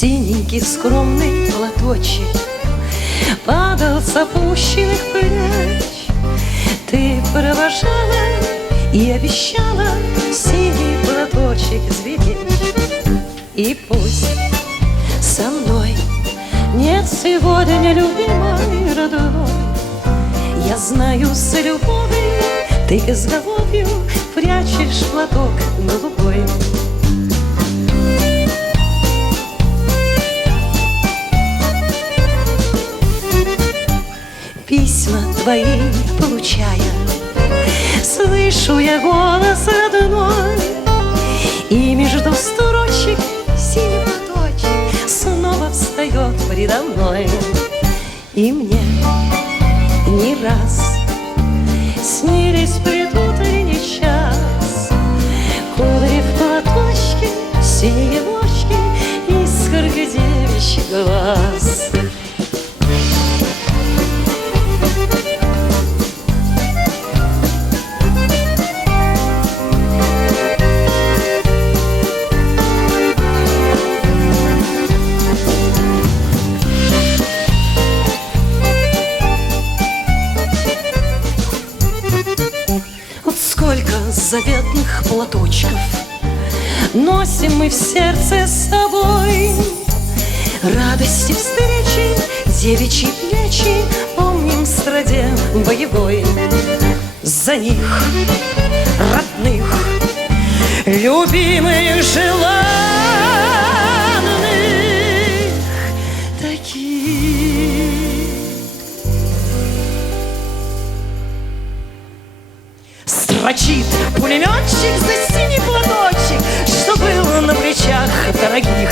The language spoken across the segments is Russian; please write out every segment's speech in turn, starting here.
Синенький скромный платочек падал с опущенных плеч. Ты провожала и обещала синий платочек сберечь. И пусть со мной нет сегодня любимой родной, я знаю, с любовью ты изголовью прячешь платок голубой. Письма твои получая, слышу я голос родной, и между строчек синий платочек снова встает предо мной. И мне не раз снились предутренний час, кудри в платочке, синие ложки, искорка девичьих глаз. Сколько заветных платочков носим мы в сердце с собой, радости встречи, девичьи плечи помним в страде боевой. За них, родных, любимых, желанных, таких. Строчит пулеметчик за синий платочек, что был на плечах дорогих.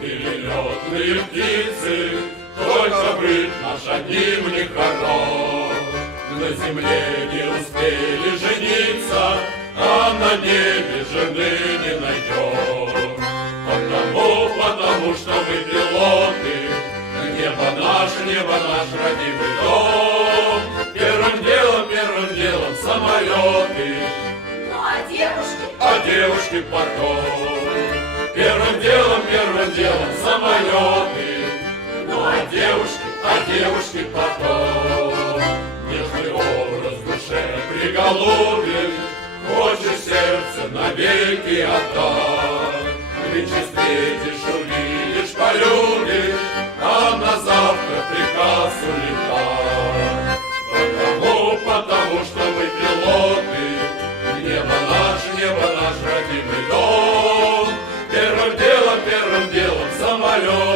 Перелетные птицы, только бы наш одним не хорош. На земле не успели жениться, а на небе жены не найдем. Потому что мы пилоты, небо наш родимый дом. Первым делом самолеты, ну а девушки потом. Первым делом самолеты, ну а девушки потом. Нежный образ в душе приголубен, хочешь сердце навеки отдать. Нынче встретишь, увидишь, полюбишь, а на завтра приказ улетать. Потому что мы пилоты, небо наш родимый дом. Первым делом самолет.